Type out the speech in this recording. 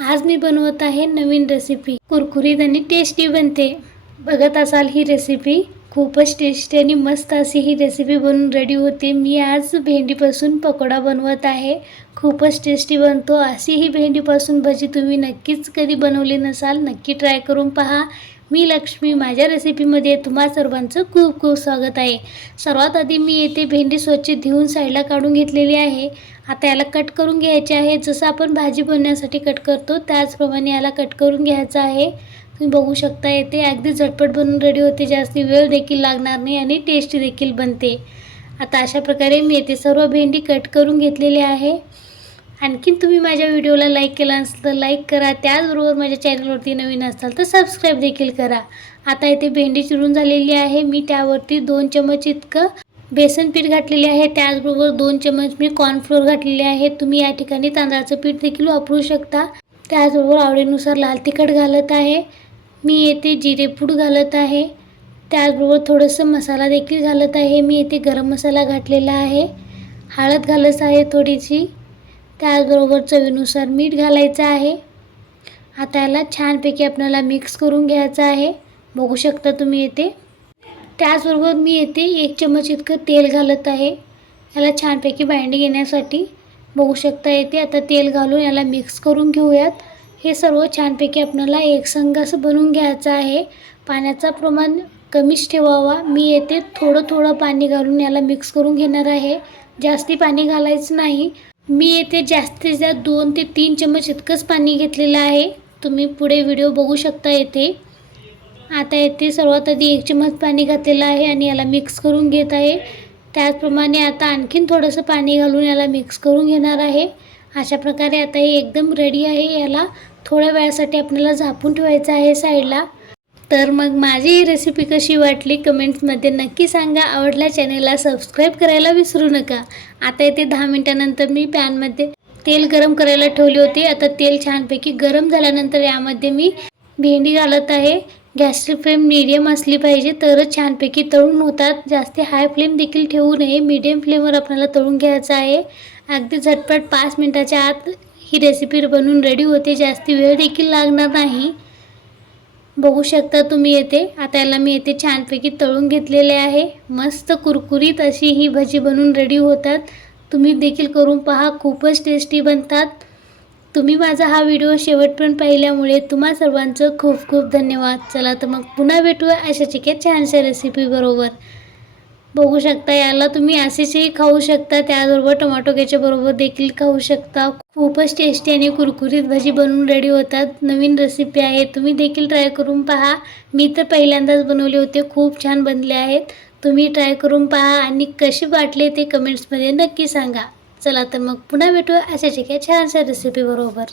आज मी बनवत आहे नवीन रेसिपी कुरकुरीत आणि टेस्टी बनते. बघत असाल ही रेसिपी खूपच टेस्टी आणि मस्त अशी ही रेसिपी बनून रेडी होते. मी आज भेंडीपासून पकोडा बनवत आहे. खूपच टेस्टी बनतो. अशी ही भेंडीपासून भजी तुम्ही नक्कीच कधी बनवली नसाल नक्की ट्राय करून पहा. मी लक्ष्मी माझ्या रेसिपीमध्ये तुम्हा सर्वांचं खूप खूप स्वागत आहे. सर्वात आधी मी येथे भेंडी स्वच्छ धुवून साईडला काढून घेतलेली आहे. आता याला कट करून घ्यायचे आहे. जसं आपण भाजी बनवण्यासाठी कट करतो त्याचप्रमाणे याला कट करून घ्यायचं आहे. तुम्ही बघू शकता येते अगदी झटपट बनून रेडी होते. जास्ती वेळ देखील लागणार नाही आणि टेस्ट देखील बनते. आता अशा प्रकारे मी येथे सर्व भेंडी कट करून घेतलेली आहे. आणखीन तुम्ही माझ्या व्हिडिओला लाईक केला असेल तर लाईक करा. त्याचबरोबर माझ्या चॅनलवरती नवीन असाल तर सबस्क्राईब देखील करा. आता इथे भेंडी चिरून झालेली आहे. मी त्यावरती दोन चमच इतकं बेसन पीठ घातलेले आहे. त्याचबरोबर दोन चमच मी कॉर्नफ्लोअर घातलेले आहे. तुम्ही या ठिकाणी तांदळाचं पीठ देखील वापरू शकता. त्याचबरोबर आवडीनुसार लाल तिखट घालत आहे. मी येथे जिरेपूड घालत आहे. त्याचबरोबर थोडंसं मसाला देखील घालत आहे. मी येथे गरम मसाला घातलेला आहे. हळद घालत आहे थोडीशी. त्याचबरोबर चवीनुसार मीठ घालायचं आहे. आता याला छानपैकी आपल्याला मिक्स करून घ्यायचं आहे. बघू शकता तुम्ही येते त्याचबरोबर मी येथे एक चमच इतकं तेल घालत आहे. याला छानपैकी बाइंडिंग येण्यासाठी बघू शकता येते आता तेल घालून याला मिक्स करून घेऊयात. हे सर्व छानपैकी आपल्याला एकसंग असं बनवून घ्यायचं आहे. पाण्याचा प्रमाण कमीच ठेवावा. मी येथे थोडं थोडं पाणी घालून याला मिक्स करून घेणार आहे. जास्ती पाणी घालायचं नाही. मी येथे जास्तीत जास्त दोन ते तीन चमच इतकंच पाणी घेतलेलं आहे. तुम्ही पुढे व्हिडिओ बघू शकता येथे. आता येथे सर्वात आधी एक चमच पाणी घातलेलं आहे आणि याला मिक्स करून घेत आहे. त्याचप्रमाणे आता आणखीन थोडंसं पाणी घालून याला मिक्स करून घेणार आहे. अशा प्रकारे आता हे एकदम रेडी आहे. याला थोड्या वेळासाठी आपल्याला झापून ठेवायचं आहे साईडला. तर मग माझी ही रेसिपी कशी वाटली कमेंट्समध्ये नक्की सांगा. आवडल्या चॅनेलला सबस्क्राईब करायला विसरू नका. आता येते दहा मिनटानंतर मी पॅनमध्ये तेल गरम करायला ठेवले होते. आता तेल छानपैकी गरम झाल्यानंतर यामध्ये मी भेंडी घालत आहे. गॅसची फ्लेम मीडियम असली पाहिजे तरच छानपैकी तळून होतात. जास्ती हाय फ्लेम देखील ठेवू नये. मीडियम फ्लेमवर आपल्याला तळून घ्यायचं आहे. अगदी झटपट पाच मिनटाच्या आत ही रेसिपी बनवून रेडी होते. जास्ती वेळ देखील लागणार नाही. बघू शकता तुम्ही येते आता याला मी येथे छानपैकी तळून घेतलेले आहे. मस्त कुरकुरीत अशी ही भजी बनवून रेडी होतात. तुम्ही देखील करून पहा खूपच टेस्टी बनतात. तुम्ही माझा हा व्हिडिओ शेवटपर्यंत पाहिल्यामुळे तुम्हा सर्वांचं खूप खूप धन्यवाद. चला तर मग पुन्हा भेटूया अशाच एका छानशा रेसिपीबरोबर बघू शकता याला तुम्ही असेचही खाऊ शकता. त्याचबरोबर टोमॅटो बरोबर देखील खाऊ शकता. खूपच टेस्टी आणि कुरकुरीत भाजी बनवून रेडी होतात. नवीन रेसिपी आहे. तुम्ही देखील ट्राय करून पहा. मी तर पहिल्यांदाच बनवले होते. खूप छान बनले आहेत. तुम्ही ट्राय करून पहा आणि कसे वाटले ते कमेंट्समध्ये नक्की सांगा. चला तर मग पुन्हा भेटूया अशाच एका छानशा रेसिपीबरोबर